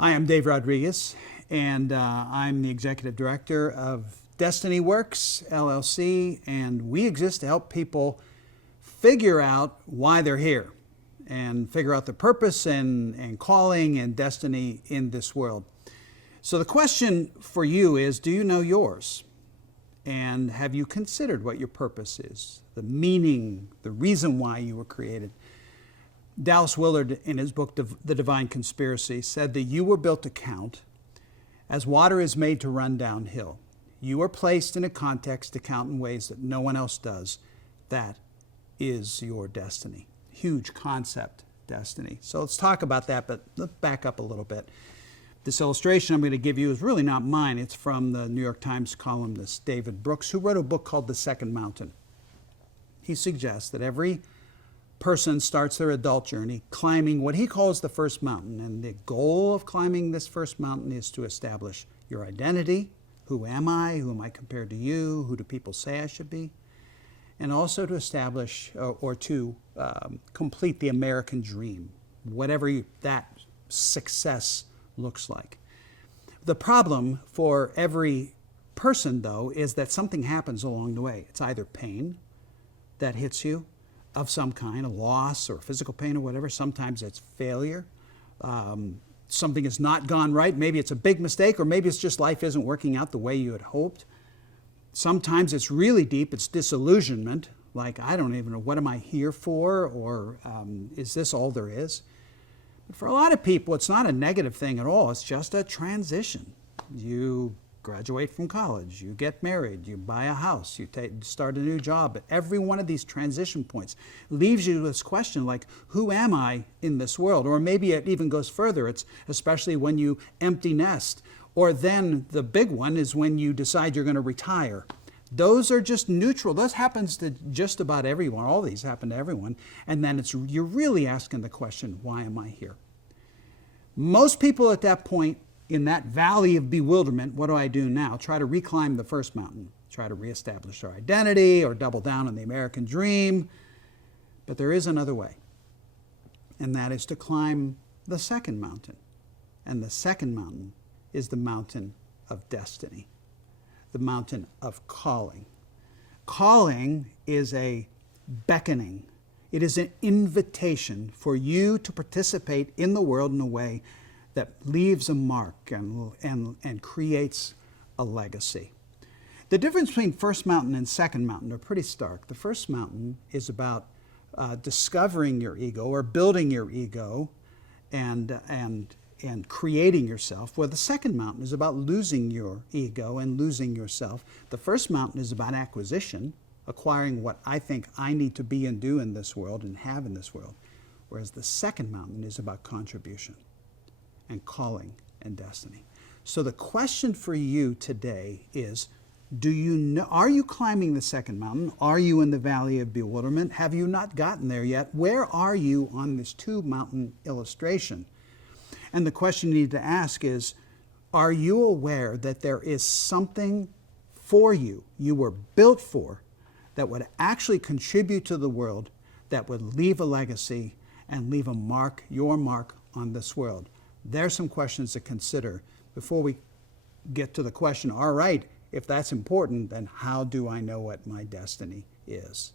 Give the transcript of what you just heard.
Hi, I'm Dave Rodriguez, and I'm the Executive Director of Destiny Works, LLC, and we exist to help people figure out why they're here and figure out their purpose and calling and destiny in this world. So the question for you is, do you know yours? And have you considered what your purpose is, the meaning, the reason why you were created? Dallas Willard, in his book, The Divine Conspiracy, said that you were built to count as water is made to run downhill. You are placed in a context to count in ways that no one else does. That is your destiny. Huge concept, destiny. So let's talk about that, but let's back up a little bit. This illustration I'm going to give you is really not mine. It's from the New York Times columnist David Brooks, who wrote a book called The Second Mountain. He suggests that every person starts their adult journey climbing what he calls the first mountain. And the goal of climbing this first mountain is to establish your identity. Who am I? Who am I compared to you? Who do people say I should be? And also to establish or to complete the American dream, whatever that success looks like. The problem for every person, though, is that something happens along the way. It's either pain that hits you of some kind, a loss or physical pain or whatever. Sometimes it's failure. Something has not gone right. Maybe it's a big mistake, or maybe it's just life isn't working out the way you had hoped. Sometimes it's really deep. It's disillusionment, like, I don't even know, what am I here for, or is this all there is? But for a lot of people, it's not a negative thing at all. It's just a transition. You graduate from college, you get married, you buy a house, you start a new job. But every one of these transition points leaves you with this question like, who am I in this world? Or maybe it even goes further. It's especially when you empty nest. Or then the big one is when you decide you're going to retire. Those are just neutral. That happens to just about everyone. All these happen to everyone. And then you're really asking the question, why am I here? Most people at that point, in that valley of bewilderment, what do I do now? Try to reclimb the first mountain, try to reestablish their identity or double down on the American dream. But there is another way, and that is to climb the second mountain. And the second mountain is the mountain of destiny, the mountain of calling. Calling is a beckoning. It is an invitation for you to participate in the world in a way that leaves a mark and creates a legacy. The difference between first mountain and second mountain are pretty stark. The first mountain is about discovering your ego or building your ego and creating yourself, where the second mountain is about losing your ego and losing yourself. The first mountain is about acquisition, acquiring what I think I need to be and do in this world and have in this world, whereas the second mountain is about contribution and calling and destiny. So the question for you today is, are you climbing the second mountain? Are you in the valley of bewilderment? Have you not gotten there yet? Where are you on this two-mountain illustration? And the question you need to ask is, are you aware that there is something for you, you were built for, that would actually contribute to the world, that would leave a legacy and leave a mark, your mark on this world? There's some questions to consider before we get to the question, all right, if that's important, then how do I know what my destiny is?